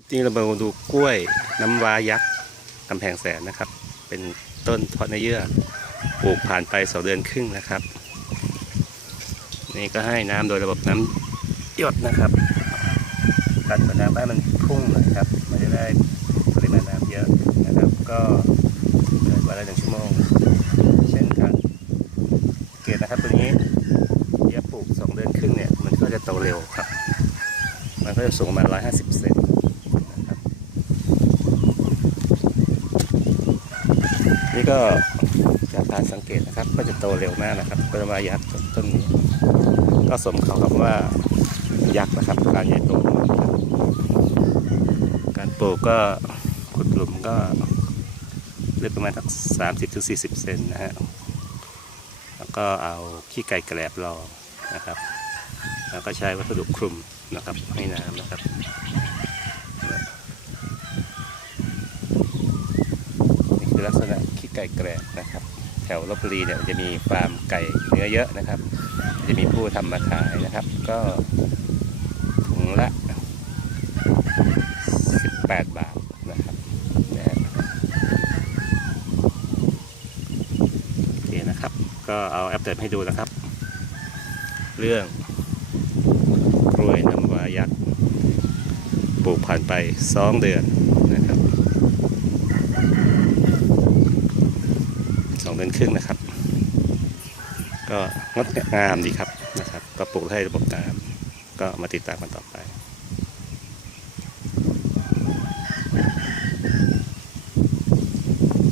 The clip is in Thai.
ลิปนี้เรามาดูกล้วยน้ำว้ายักษ์กำแพงแสนนะครับ เป็นต้นเพาะในเยื่อปลูกผ่านไปสองเดือนครึ่งนะครับ นี่ก็ให้น้ำโดยระบบน้ำหยดนะครับตัดน้ำให้มันพุ่งหน่อยครับมันจะได้ปริมาณน้ำเยอะนะครับ ก็เกิดวันละหนึ่งชั่วโมง เช่นกันเกตนะครับตัวนี้เดี๋ยวปลูกสองเดือนครึ่งเนี่ยมันก็จะโตเร็วครับ มันก็จะสูงประมาณ150 เซนนะครับ นี่ก็จากการสังเกตนะครับ ก็จะโตเร็วมากนะครับก็จะมายักษ์ต้นนี้ ก็สมเขาคำว่ายักษ์นะครับ การใหญ่โตกครับการปลูกก็ขุดหลุมก็ลึกประมาณสักสามสิบถึงสี่สิบเซนนะฮะแล้วก็เอาขี้ไก่แกลบรองนะครับ แล้วก็ใช้วัสดุคลุมนะครับให้น้ำนะครับ คือลักษณะขี้ไก่แกรบนะครับ แถวลบบุรีเนี่ยมันจะมีฟาร์มไก่เนื้อเยอะนะครับ จะมีผู้ทำมาขายนะครับ ก็ถุงละ 18 บาทนะครับนะโอเคนะครับ ก็เอาแอปเติมให้ดูนะครับ เรื่องกล้วยน้ำว้ายักษ์ปลูกผ่านไปสองเดือนนะครับ สองเดือนครึ่งนะครับ ก็งดงามดีครับนะครับ ก็ปลูกให้ระบบน้ำก็มาติดตามกันต่อไป